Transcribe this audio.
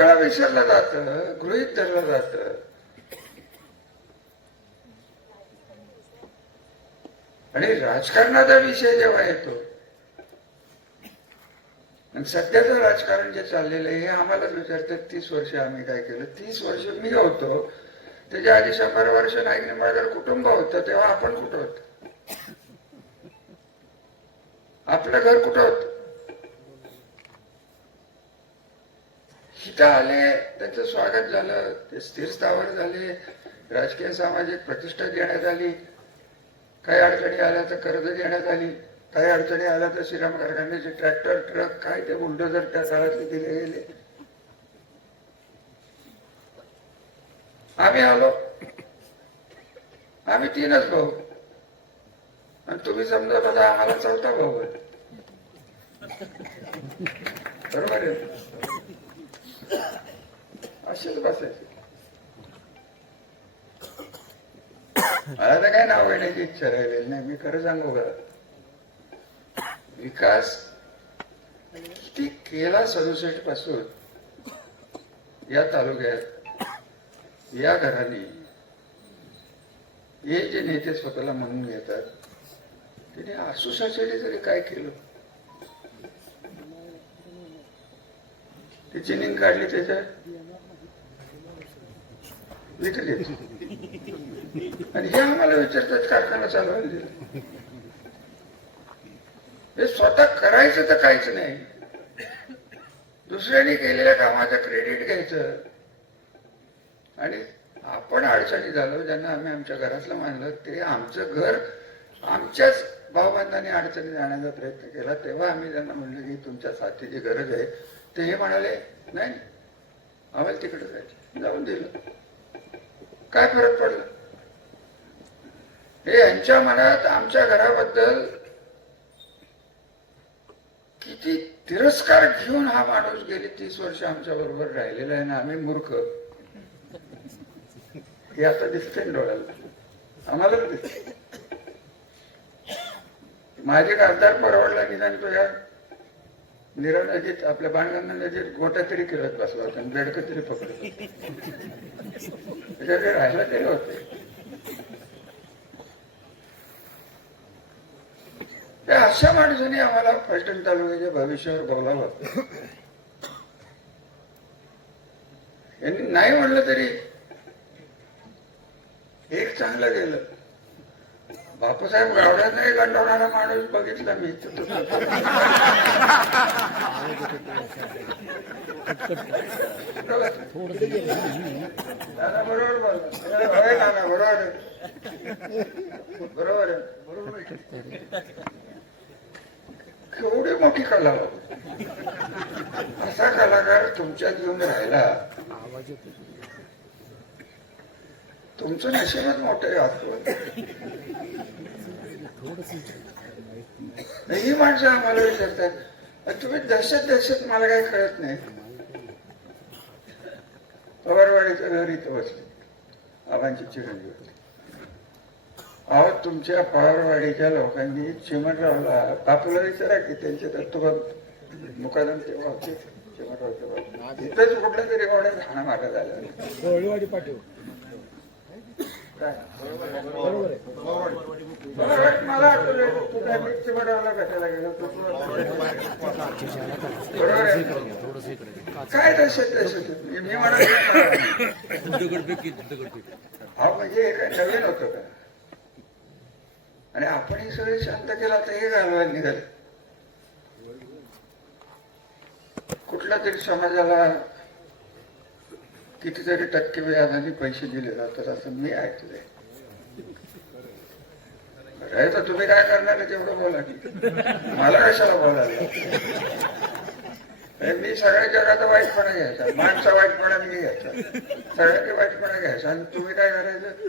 विसरलं जातं गृहित धरलं जातं. आणि राजकारणाचा विषय जेव्हा येतो आणि सध्याचं राजकारण जे चाललेलं आहे हे आम्हालाच विचारतात तीस वर्ष आम्ही काय केलं? तीस वर्ष मी होतो. त्याच्या आधी शंभर वर्ष नाईक निंबाळकर कुटुंब होतं तेव्हा आपण कुठं होत? आपलं घर कुठं होतं? इथं आले त्यांचं स्वागत झालं ते स्थिर स्थावर झाले राजकीय सामाजिक प्रतिष्ठा देण्यात आली काही अडचणी आल्या तर कर्ज देण्यात आली काही अडचणी आल्या तर श्रीराम कारखान्याचे ट्रॅक्टर ट्रक काय ते बुलडोजर त्या काळातले दिले गेले. आम्ही आलो. आम्ही तीनच भाऊ. आणि तुम्ही समजा माझा आम्हाला चौथा भाऊ. बरोबर आहे. असेच बसायचे मला तर काय नाव घेण्याची इच्छा राहिलेली नाही. मी खरं सांगू का? विकास ती केला सदुसष्टपासून या तालुक्यात या घराने. हे जे नेते स्वतःला म्हणून घेतात त्याने आसुसासाठी जरी काय केलं ते चिनिंग काढली त्याच्या विकली. आणि हे आम्हाला विचारतात कारखाना चालवायला दिला. हे स्वतः करायचं तर काहीच नाही. दुसऱ्याने केलेल्या कामाचं क्रेडिट घ्यायचं. आणि आपण अडचणी झालो ज्यांना आम्ही आमच्या घरातलं मानलं ते आमचं घर आमच्याच भावबंधाने अडचणी जाण्याचा प्रयत्न केला तेव्हा आम्ही त्यांना म्हणलं की तुमच्या साथीची गरज आहे. ते हे म्हणाले नाही आम्हाला तिकडे जायचं जाऊन दिलं काय फरक पडला? हे यांच्या मनात आमच्या घराबद्दल किती तिरस्कार घेऊन हा माणूस गेली. तीस वर्ष आमच्या बरोबर राहिलेला आहे ना आम्ही मूर्ख. हे आता दिसते डोळ्याला. आम्हाला दिसते माझे खासदार परवडला निदान तुझ्या नीरव आपल्या बाणगंगा नजीत गोट्या तरी खेळत बसला होता आणि बेडकं तरी पकडत होता. त्याच्याकडे तरी होते. त्या अशा माणसाने आम्हाला फलटण तालुक्याच्या भविष्यावर बोलावं यांनी नाही म्हणलं तरी एक चांगलं गेलं. बापूसाहेब नाही गंडवणारा माणूस बघितला मी तर तो सांगतो. दादा बरोबर बोलला. होय नाना, बरोबर आहे. बरोबर आहे. बरोबर आहे. केवढी मोठी कला असा कलाकार तुमच्यात येऊन राहिला. तुमचं नशीबच मोठे आहे आजपर्यंत ही माणसं आम्हाला विचारतात तुम्ही दहशत दहशत मला काही कळत नाही. पवारवाडीचं घरी तो बसले. आबांची चिरंजीव होते. अहो तुमच्या पवारवाडीच्या लोकांनी चिमणरावला बापूला विचारा की त्यांचे तत्व मुकादम तेव्हा होते. चिमणराव तेव्हा इथंच कुठल्या तरी कोणा हाणा मारा झाला कोळीवाडी पाठव काय बरोबर आहे बरोबर आहे, मला काय दहशत दहशत मी हा म्हणजे काय नवीन होतं का आणि आपण हे सगळे शांत केला तर हे घालवायला निघाले कुठल्या तरी समाजाला कितीतरी टक्के व्याजाने पैसे दिले जातात असं मी ऐकलंय. आहे तर तुम्ही काय करणार तेवढं बोला की? मला कशाला बोलायला मी सगळ्या जगाचा वाईटपणा घ्यायचा. माणसा वाईटपणा मी घ्यायचा. सगळ्यांनी वाईटपणा घ्यायचा. आणि तुम्ही काय करायचं?